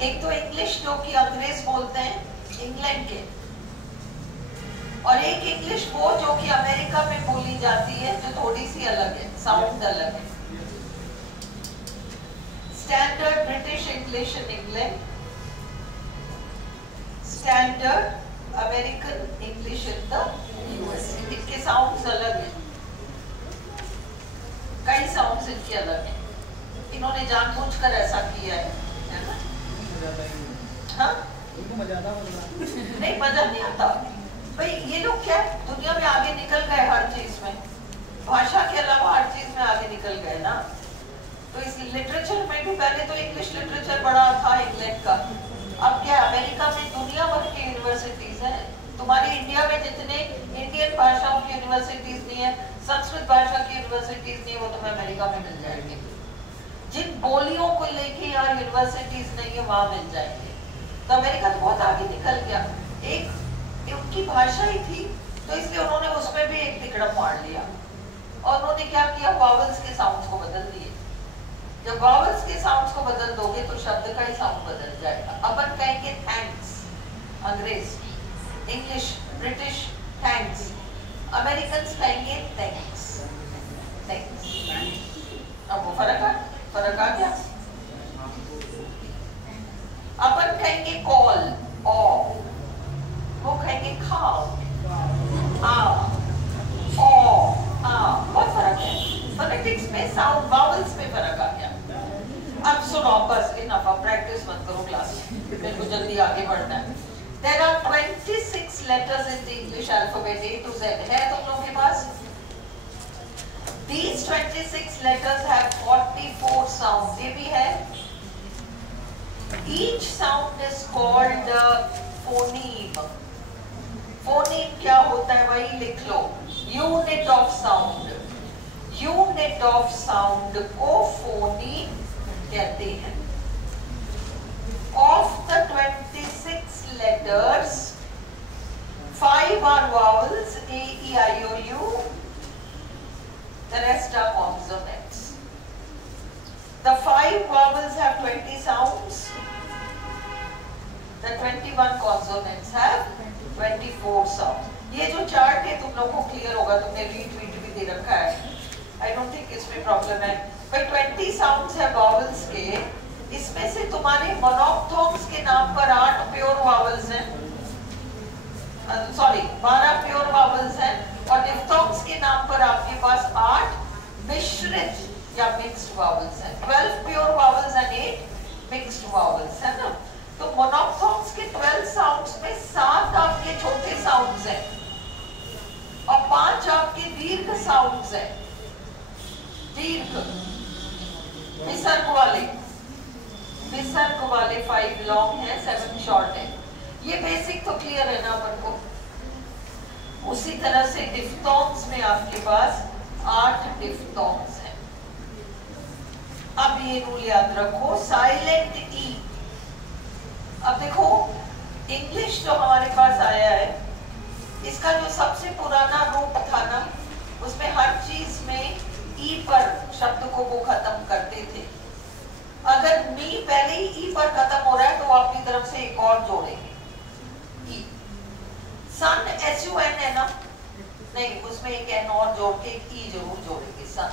एक तो English जो कि अंग्रेज बोलते हैं England के, और एक इंग्लिश वो जो कि अमेरिका में बोली जाती है, जो थोड़ी सी अलग है, साउंड अलग है। Standard British English in England, standard American English in the US. इनके साउंड्स अलग हैं, कई साउंड्स इनके अलग हैं। इन्होंने जानबूझकर ऐसा किया है ना? हाँ? नहीं, मजा नहीं आता भाई। ये लोग क्या दुनिया में आगे निकल गए हर चीज में, भाषा के अलावा हर चीज में आगे निकल गए ना। तो इस लिटरेचर में भी पहले तो इंग्लिश लिटरेचर बड़ा था इंग्लैंड का, अब क्या अमेरिका में दुनिया भर की यूनिवर्सिटीज हैं। तुम्हारे इंडिया में जितने इंडियन भाषाओं की यूनिवर्सिटीज नहीं है, संस्कृत भाषा की यूनिवर्सिटीज नहीं है, वो तुम्हें अमेरिका में मिल जाएंगे। जिन बोलियों को लेके यहाँ यूनिवर्सिटीज नहीं है वहां मिल जाएंगे। तो अमेरिका तो बहुत आगे निकल गया। एक उनकी भाषा ही थी, तो इसलिए उन्होंने उसमें भी एक तिकड़म मार लिया और उन्होंने क्या किया, वावल्स के साउंड्स को बदल दिए। जब वावल्स के साउंड्स को बदल दोगे तो शब्द का ही साउंड बदल जाएगा। अपन कहेंगे थैंक्स, अंग्रेज, इंग्लिश, ब्रिटिश थैंक्स, अमेरिकन कहेंगे थैंक्स, थैंक्स। अब वो फर्क आ गया। अपन कहेंगे कॉल, ओ, वो कहेंगे खाओ, बहुत फर्क है। फोनेटिक्स में साउंड वावल्स में फर्क आ गया। अब सुनो, बस इनफ, अब प्रैक्टिस मत करो क्लास, मेरे को जल्दी आगे बढ़ना है। There are 26 letters in the English alphabet A to Z। है तुम लोगों के पास? These 26 letters have 44 sounds। ये भी है। Each sound is called phoneme। phoneme क्या होता है वही लिख लो, unit of sound. Unit of sound को phoneme कहते हैं। Of the 26 letters, 5 are vowels, A, E, I, O, U. The rest are consonants. The 5 vowels have 20 sounds. The 21 consonants have 24 sounds. ये जो चार्ट है तुम लोगों को क्लियर होगा, तुमने रीट्वीट भी दे रखा है। I don't think इसमें प्रॉब्लम है। भाई 20 sounds है vowels के, इसमें से तुम्हारे मोनोप्थोन्स के नाम पर 8 प्योर वावल्स हैं, सॉरी 12 प्योर वावल्स हैं, और डिफ्थोन्ग्स के नाम पर आपके पास 8 मिश्रित या मिक्स्ड वावल्स हैं। 12 pure vowels and 8 mixed vowels है ना। तो मोनोप्थोन्स के 12 साउंड्स में 7 आपके छोटे साउंड्स हैं और 5 आपके दीर्घ साउंड्स हैं। दीर्घ विसर्ग वाले 5 लॉन्ग है, 7 शॉर्ट है। ये बेसिक तो क्लियर है ना अपन को। उसी तरह से डिफ्थोन्ग्स में आपके पास 8 डिफ्थोन्ग्स हैं। अब ये रूल याद रखो, साइलेंट ई। अब देखो इंग्लिश जो हमारे पास आया है, इसका जो सबसे पुराना रूप था ना, उसमें हर चीज में ई पर शब्द को वो खत्म करते थे। अगर मी पहले ही ई पर खत्म हो रहा है तो अपनी तरफ से एक और जोड़ेंगे, ई। सन SUN है ना, नहीं उसमें एक एन और जोड़ के एक ई जरूर जोड़ेंगे, सन।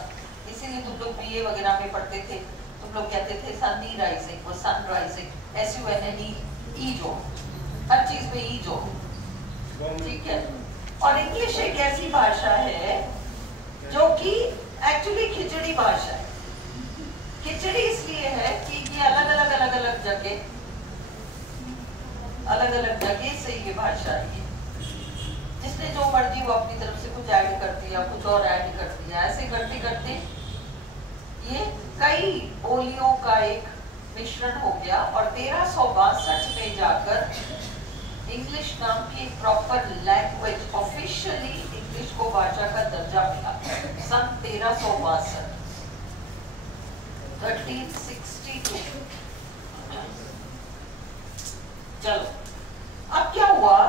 इसीलिए तुम लोग BA वगैरह में पढ़ते थे, तुम लोग कहते थे सनी राइजिंग, वो सन राइजिंग, SUN ई जोड़, हर चीज में ई जोड़, ठीक है। और इंग्लिश एक ऐसी भाषा है जो कि एक्चुअली खिचड़ी भाषा है। खिचड़ी इसलिए है कि ये अलग अलग जगह से ये भाषा है। जिसने जो मर्जी वो अपनी तरफ से कुछ ऐड कर दिया, कुछ और ऐड कर दिया, ऐसे करते करते ये कई बोलियों का एक मिश्रण हो गया और 1362 में जाकर इंग्लिश नाम की एक प्रॉपर लैंग्वेज, ऑफिशियली इंग्लिश को भाषा का दर्जा मिला सन 1362, 1362। चलो अब क्या हुआ,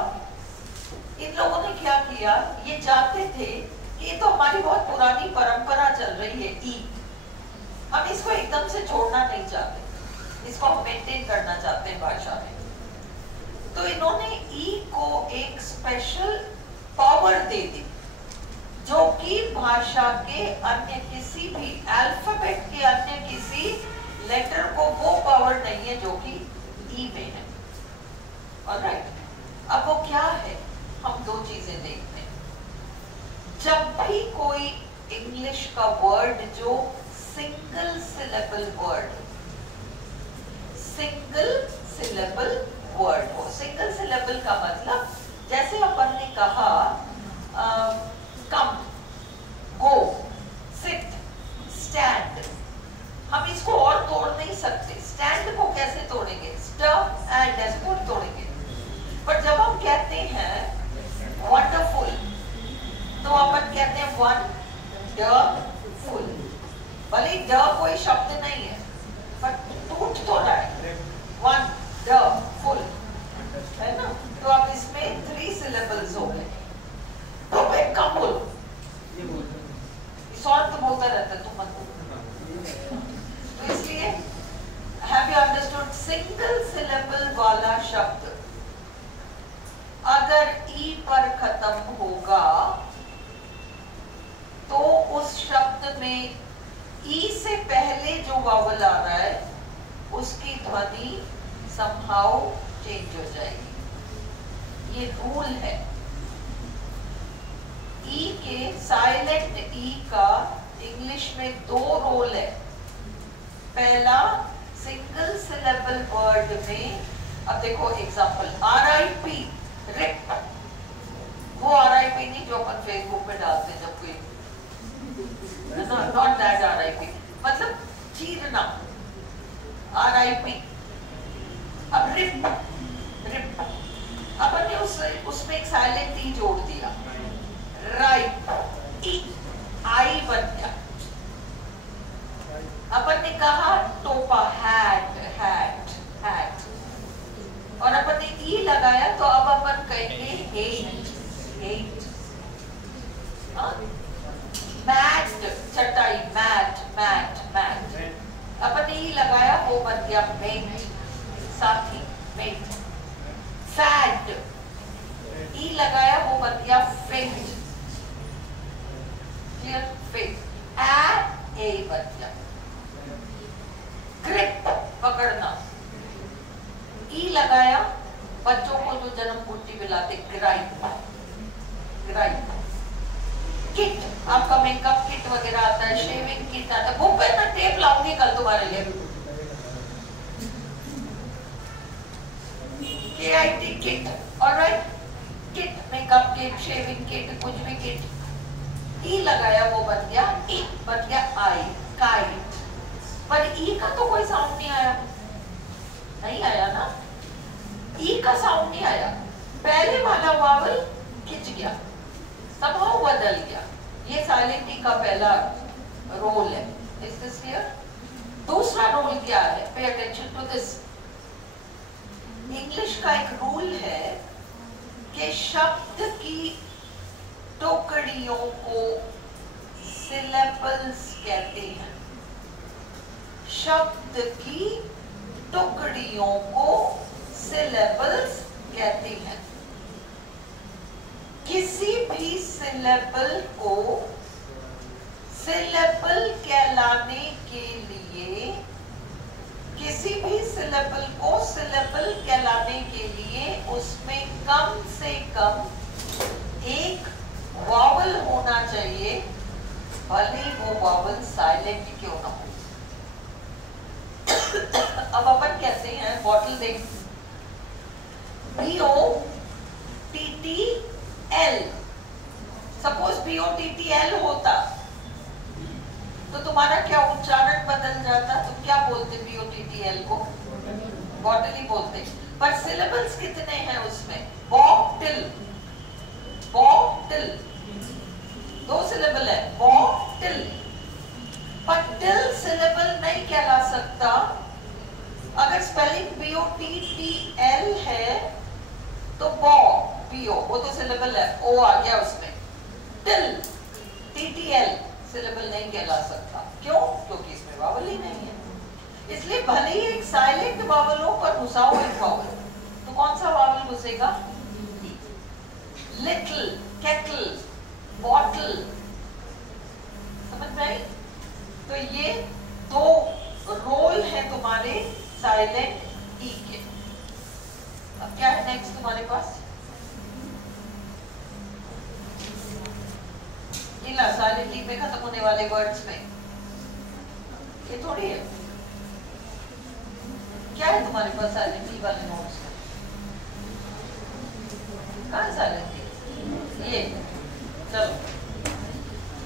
इन लोगों ने क्या किया, ये चाहते थे कि ये तो हमारी बहुत पुरानी परंपरा चल रही है ई, हम इसको एकदम से छोड़ना नहीं चाहते, इसको हम मेंटेन करना चाहते हैं भाषा में। तो इन्होंने ई को एक स्पेशल पावर दे दी, जो कि भाषा के अन्य किसी भी अल्फाबेट के अन्य किसी लेटर को वो पावर नहीं है जो कि ई में है। ऑलराइट, अब वो क्या है, हम दो चीजें देखते हैं। जब भी कोई इंग्लिश का वर्ड जो सिंगल सिलेबल वर्ड हो, सिंगल सिलेबल का मतलब जैसे अपन ने कहा कम, गो, सिट, स्टैंड, हम इसको और तोड़ नहीं सकते। स्टैंड को कैसे तोड़ेंगे, स्ट एंड ऐसे तोड़ेंगे। पर जब हम कहते हैं वंडरफुल, तो अपन कहते हैं वंडरफुल, भले ड कोई शब्द नहीं है पर टूट तो रहा है, वंडरफुल, है ना। तो अब इसमें 3 सिलेबल्स हो गए। तो भाई कम बोलो, सॉर्ट तो बोलता रहता है, तुम मत बोलो। तो इसलिए have you understood, single syllable वाला शब्द अगर ई पर खत्म होगा तो उस शब्द में ई से पहले जो वावल आ रहा है उसकी ध्वनि समहाउ चेंज हो जाएगी। ये रूल है। ई के, साइलेंट ई का इंग्लिश में 2 रोल है। पहला, सिंगल सिलेबल वर्ड में, अब देखो एग्जांपल, RIP, रिप, वो RIP नहीं जो अपन फेसबुक पे डालते जब कोई, नॉट दैट RIP, मतलब चीरना, RIP। अब रिप, अपन ने उसमें एक साइलेंट ई जोड़ दिया, राइप, ई, आई बन गया। अपन ने कहा टोपा, हैट, और अपन ने ई लगाया तो अब अपन कहेंगे हेट, मैट, चटाई, मैट, अपन ने ई लगाया वो बन गया मेट, साथी, मेट। फैट, ई लगाया वो बन गया फेट, क्लियर, फेट। ए बन गया। ग्रिप, पकड़ना, ई लगाया, बच्चों को जो जन्म कुट्टी पिलाते, ग्राइप। किट, आपका मेकअप किट वगैरह आता है, शेविंग किट आता है, वो पे मैं टेप लाऊंगी कल तुम्हारे लिए। KIT, kit, alright, kit, makeup kit, shaving kit, कुछ भी किट। ई लगाया वो बन गया ई, बन गया आई, काइट। पर ई का तो कोई साउंड नहीं आया ना, ई का साउंड नहीं आया, पहले वाला वावल खिंच गया, समहाउ बदल गया। ये साइलेंट ई का पहला रोल है। Is this clear? दूसरा रोल क्या है? Pay attention to this. English का एक रूल है कि शब्द की टुकड़ियों को सिलेबल्स कहते हैं। शब्द की टुकड़ियों को सिलेबल्स कहते हैं। किसी भी सिलेबल को सिलेबल कहलाने के लिए, किसी भी सिलेबल को सिलेबल कहलाने के लिए उसमें कम से कम एक वावल होना चाहिए, भले वो वावल साइलेंट क्यों ना हो। अब अपन कहते हैं बॉटल देख, BOTTL, सपोज BOTTL होता तो तुम्हारा क्या उच्चारण बदल जाता, तुम क्या बोलते BOTTL को? बॉटल ही बोलते। पर सिलेबल्स कितने हैं उसमें? बॉटल, 2 सिलेबल है, बॉटल। पर टिल सिलेबल नहीं कहला सकता। अगर स्पेलिंग BOTTL है तो BO, वो तो सिलेबल है, O आ गया उसमें। टिल, TTL सिलेबल नहीं कहला सकता। क्यों? क्योंकि इसमें वावल ही नहीं है। इसलिए भले ही एक साइलेंट वावल हो पर घुसाओ एक वावल, तो कौन सा वावल घुसेगा? लिटिल, केटल, बॉटल, समझ में आई? तो ये दो रोल है तुम्हारे साइलेंट ई के। अब क्या है नेक्स्ट तुम्हारे पास? ये ला साइलेंट ई में खत्म होने वाले वर्ड्स में ये थोड़ी है। क्या है तुम्हारे पास साइलेंट ई वाले नोट्स में? कहाँ है साइलेंट ई? ये चलो,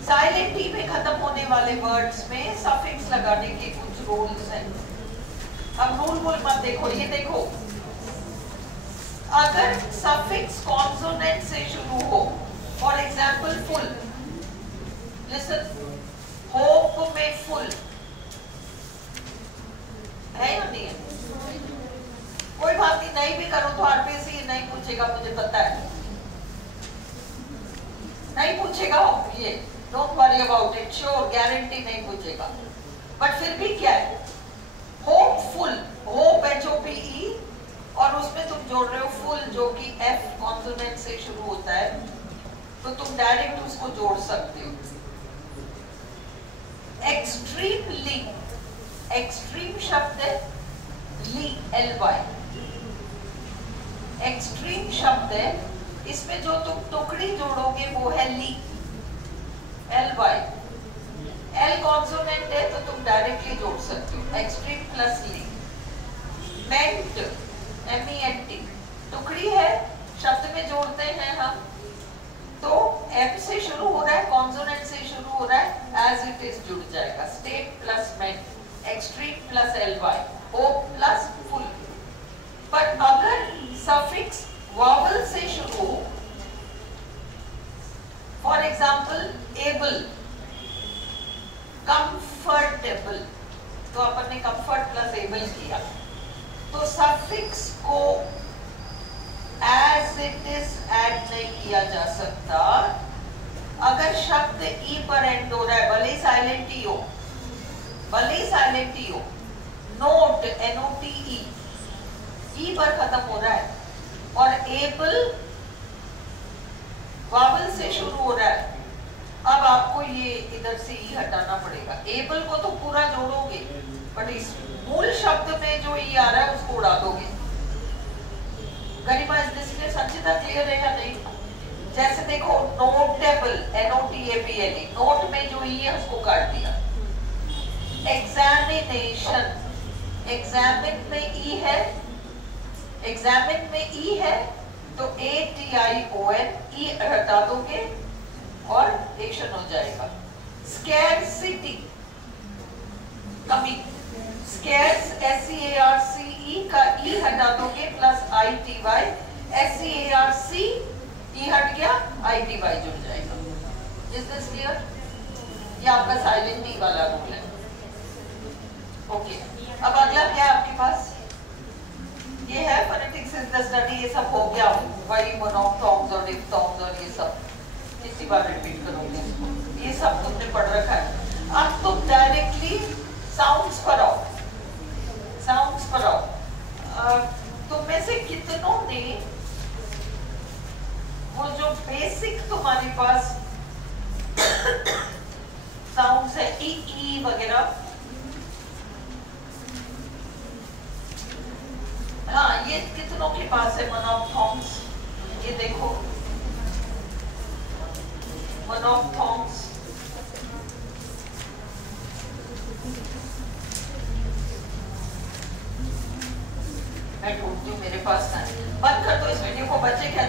साइलेंट ई में खत्म होने वाले वर्ड्स में सफिक्स लगाने के कुछ रूल्स हैं। अब रूल मत देखो, ये देखो, अगर सफिक्स कॉन्सोनेंट से शुरू हो, for example full, listen, hope में फुल है या नहीं है? कोई बात नहीं भी करो तो आरपीएससी नहीं पूछेगा, मुझे पता है नहीं पूछेगा, ये don't worry about it, sure guarantee नहीं पूछेगा। बट फिर भी क्या है, होपफुल, होप HOPE, और उसमें तुम जोड़ रहे हो फुल जो कि F कॉन्सोनेंट से शुरू होता है, तो तुम डायरेक्ट उसको जोड़ सकते हो। एक्सट्रीमली, एक्सट्रीम शब्द है ली, LY, एक्सट्रीम शब्द है, इसमें जो तुम टुकड़ी जोड़ोगे वो है ली, LY। L कॉन्सोनेंट है तो तुम डायरेक्टली जोड़ सकते हो, एक्सट्रीम प्लस ली। मेंट, MENT, टुकड़ी है, शब्द में जोड़ते हैं हम, तो M से शुरू हो रहा है, कॉन्सोनेंट से शुरू हो रहा है, एज इट इज जुड़ जाएगा। State plus meant, extreme plus LY, hope plus full. But अगर सफिक्स वॉवल से शुरू हो, फॉर एग्जाम्पल एबल, कंफर्टेबल, तो अपन ने कंफर्ट प्लस एबल किया, तो सफिक्स को एज इट इज ऐड नहीं किया जा सकता। अगर शब्द ई पर एंड हो रहा है, भले ही साइलेंट ई हो, भले ही साइलेंट ई हो, नोट NOTE, ई पर खत्म हो रहा है, और एबल वावल से शुरू हो रहा है, अब आपको ये इधर से ई हटाना पड़ेगा। एबल को तो पूरा जोड़ोगे, बट इस मूल शब्द में जो ई आ रहा है उसको उड़ा दोगे। गरिमा, इस डिस्प्ले संचिता क्लियर है या नहीं? जैसे देखो, नोटेबल, NOTABLE, नोट में जो ई है उसको काट दिया। एग्जामिनेशन, एग्जामिन में ई है, एग्जामिन में ई है, तो ATION, ई हटा दोगे और एक्शन हो जाएगा। स्कैरसिटी, कमी, स्कैर्स, SCARCE का ई हटा दोगे, प्लस ITY, SCARC, ई हट गया, ITY जुड़ जाएगा। Is this clear? ये आपका साइलेंट ई वाला रूल है। ओके, अब अगला क्या है आपके पास? ये है फोनेटिक्स इज द स्टडी, ये सब हो गया, वही मोनोफ्थॉन्ग्स और डिफ्थॉन्ग्स और ये सब कितनी बार रिपीट करोगे इसको, ये सब तुमने पढ़ रखा है। अब तुम डायरेक्टली साउंड्स पर आओ, साउंड्स पर आओ। तुम में से कितनों ने वो जो बेसिक तुम्हारे पास साउंड्स है, ई वगैरह, हाँ, ये कितनों के पास है मोनोफ्थॉन्ग्स? ये देखो, मोनोफ्थॉन्ग्स, मैं ढूंढती हूँ मेरे पास है। बंद कर दो इस वीडियो को, बच्चे क्या